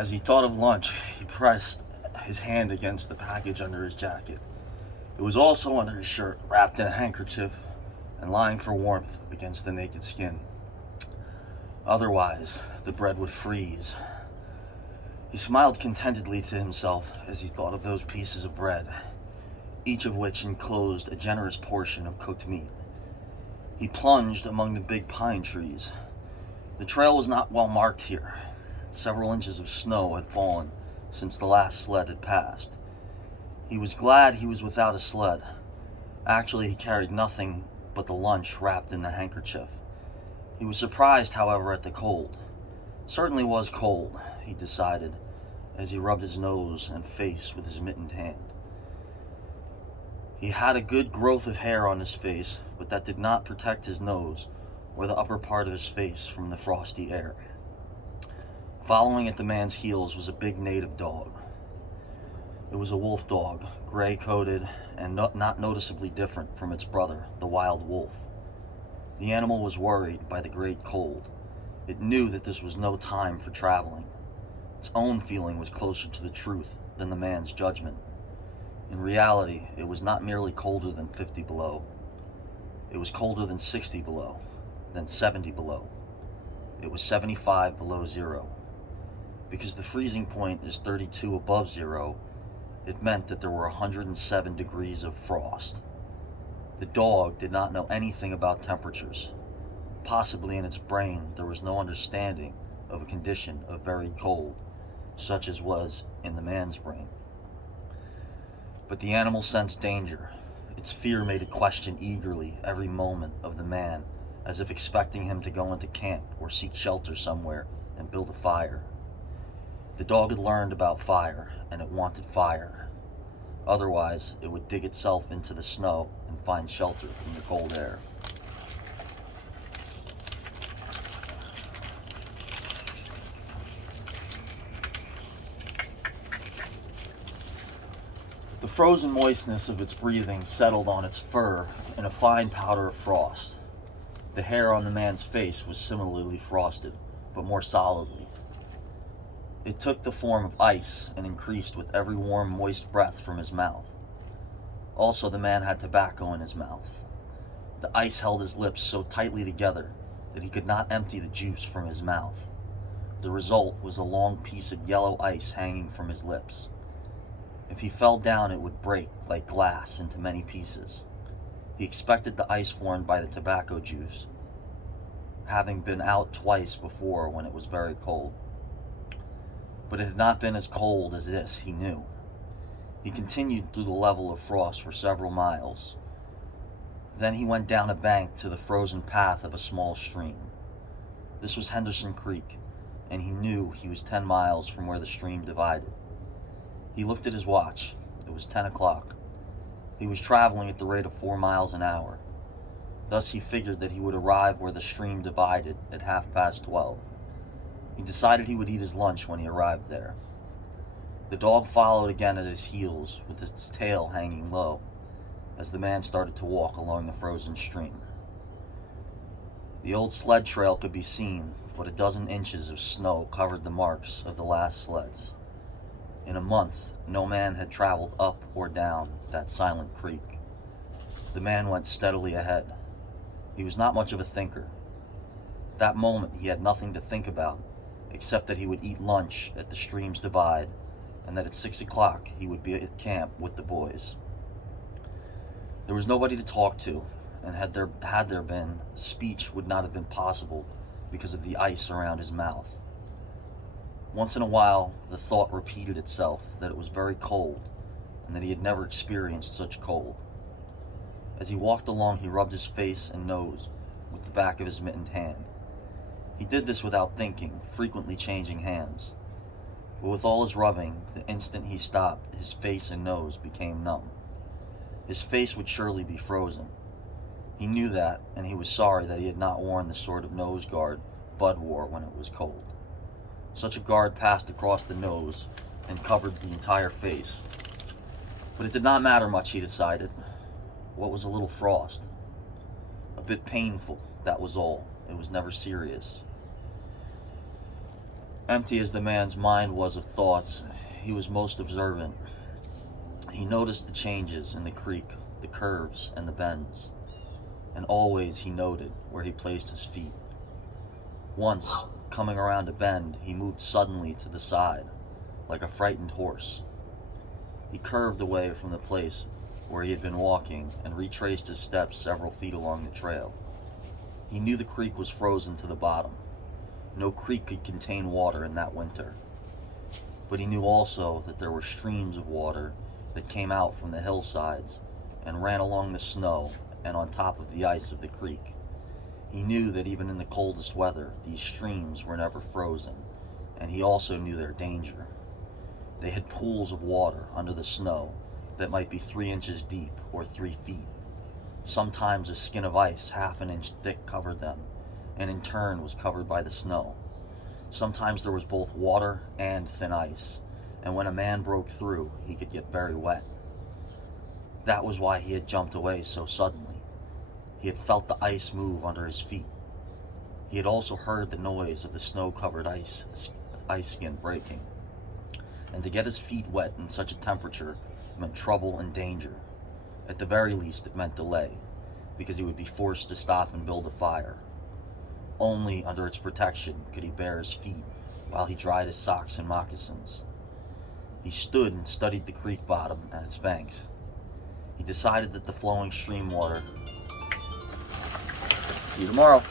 As he thought of lunch, he pressed his hand against the package under his jacket. It was also under his shirt, wrapped in a handkerchief and lying for warmth against the naked skin. Otherwise, the bread would freeze. He smiled contentedly to himself as he thought of those pieces of bread, each of which enclosed a generous portion of cooked meat. He plunged among the big pine trees. The trail was not well marked here. Several inches of snow had fallen since the last sled had passed. He was glad he was without a sled. Actually, he carried nothing but the lunch wrapped in the handkerchief. He was surprised, however, at the cold. It certainly was cold, he decided, as he rubbed his nose and face with his mittened hand. He had a good growth of hair on his face, but that did not protect his nose or the upper part of his face from the frosty air. Following at the man's heels was a big native dog. It was a wolf dog, gray-coated and not noticeably different from its brother, the wild wolf. The animal was worried by the great cold. It knew that this was no time for traveling. Its own feeling was closer to the truth than the man's judgment. In reality, it was not merely colder than 50 below. It was colder than 60 below, then 70 below. It was 75 below zero. Because the freezing point is 32 above zero, it meant that there were 107 degrees of frost. The dog did not know anything about temperatures. Possibly in its brain there was no understanding of a condition of very cold, such as was in the man's brain. But the animal sensed danger. Its fear made it question eagerly every moment of the man, as if expecting him to go into camp or seek shelter somewhere and build a fire. The dog had learned about fire, and it wanted fire. Otherwise, it would dig itself into the snow and find shelter from the cold air. The frozen moistness of its breathing settled on its fur in a fine powder of frost. The hair on the man's face was similarly frosted, but more solidly. It took the form of ice and increased with every warm, moist breath from his mouth. Also, the man had tobacco in his mouth. The ice held his lips so tightly together that he could not empty the juice from his mouth. The result was a long piece of yellow ice hanging from his lips. If he fell down, it would break like glass into many pieces. He expected the ice formed by the tobacco juice, having been out twice before when it was very cold. But it had not been as cold as this, he knew. He continued through the level of frost for several miles. Then he went down a bank to the frozen path of a small stream. This was Henderson Creek, and he knew he was 10 miles from where the stream divided. He looked at his watch. It was 10 o'clock. He was traveling at the rate of 4 miles an hour. Thus he figured that he would arrive where the stream divided at 12:30. He decided he would eat his lunch when he arrived there. The dog followed again at his heels, with its tail hanging low, as the man started to walk along the frozen stream. The old sled trail could be seen, but a dozen inches of snow covered the marks of the last sleds. In a month, no man had traveled up or down that silent creek. The man went steadily ahead. He was not much of a thinker. At that moment, he had nothing to think about, except that he would eat lunch at the stream's divide, and that at 6 o'clock he would be at camp with the boys. There was nobody to talk to, and had there been, speech would not have been possible because of the ice around his mouth. Once in a while, the thought repeated itself that it was very cold, and that he had never experienced such cold. As he walked along, he rubbed his face and nose with the back of his mittened hand. He did this without thinking, frequently changing hands. But with all his rubbing, the instant he stopped, his face and nose became numb. His face would surely be frozen. He knew that, and he was sorry that he had not worn the sort of nose guard Bud wore when it was cold. Such a guard passed across the nose and covered the entire face. But it did not matter much, he decided. What was a little frost? A bit painful, that was all. It was never serious. Empty as the man's mind was of thoughts, he was most observant. He noticed the changes in the creek, the curves, and the bends, and always he noted where he placed his feet. Once, coming around a bend, he moved suddenly to the side, like a frightened horse. He curved away from the place where he had been walking and retraced his steps several feet along the trail. He knew the creek was frozen to the bottom. No creek could contain water in that winter. But he knew also that there were streams of water that came out from the hillsides and ran along the snow and on top of the ice of the creek. He knew that even in the coldest weather, these streams were never frozen, and he also knew their danger. They had pools of water under the snow that might be 3 inches deep or 3 feet. Sometimes a skin of ice half an inch thick covered them, and in turn was covered by the snow. Sometimes there was both water and thin ice, and when a man broke through, he could get very wet. That was why he had jumped away so suddenly. He had felt the ice move under his feet. He had also heard the noise of the snow-covered ice skin breaking. And to get his feet wet in such a temperature meant trouble and danger. At the very least, it meant delay, because he would be forced to stop and build a fire. Only under its protection could he bare his feet while he dried his socks and moccasins. He stood and studied the creek bottom and its banks. He decided that the flowing stream water... See you tomorrow.